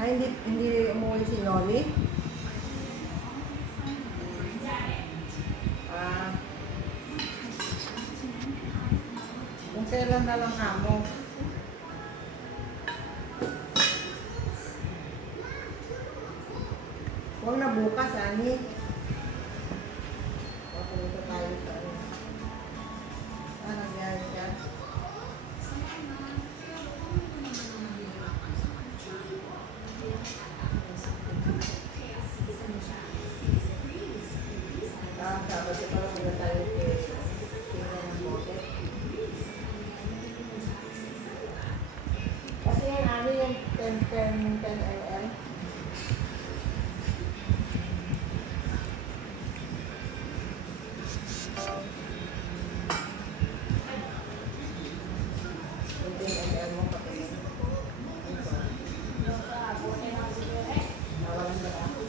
Ay, hindi umuwi si Noli? Ah, kung kailan na lang amo. Huwag na bukas, ani. Papunta tayo sa ano. Ah, nangyari siya. Ah, sabi ko pala sila tayo tingnan ng bote. Kasi yung ano yung 10 a.m.